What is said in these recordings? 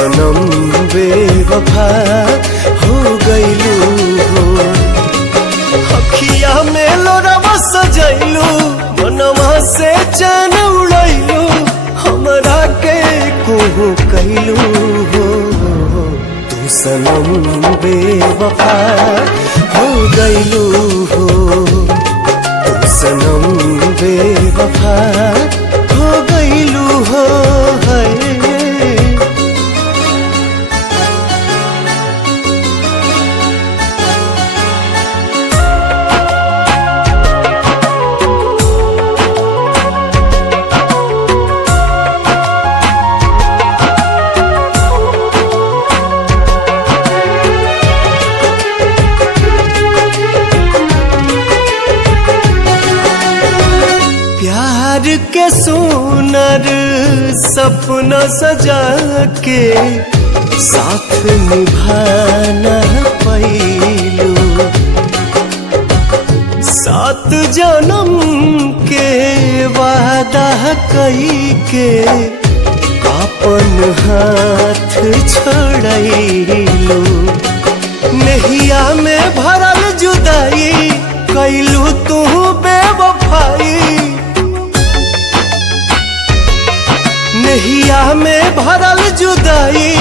सनम बेवफा हो गइलू हो। अखिया में लोरवा सजैलू, मनवा से चैन उड़ैलू, हमरा के कुहू कैलू हो। तू सनम बेवफा हो गइलू हो। तू सनम बेवफा हो गइलू हो। प्यार के सुनर सपना सजा के साथ निभाना पैलू। 7 जन्म के वादा कई के अपन हाथ छोड़लू। नहिया में भरल जुदाई कैलू तू बेवफाई। नहिया में भरल जुदाई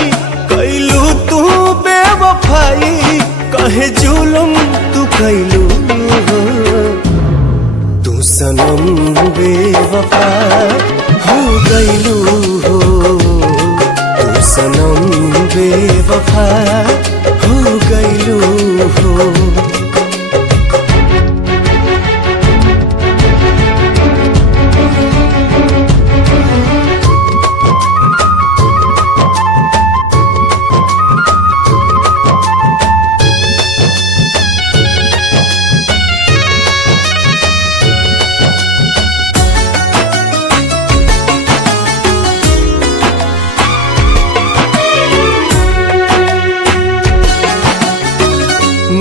कैलू तू बेवफाई। कहे जुलुम तू कैलू हो। तू सनम बेवफा हो गइलू हो। तू सनम बेवफा हो गइलू हो।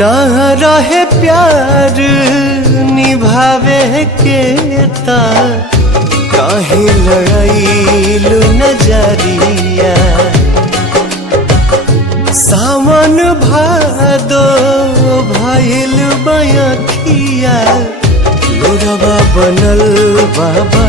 ना रहे प्यार निभावे के ता काहे लड़ाइलू नजरिया। सावन भादो भइल बयखिया, लोरवा बनल बाबा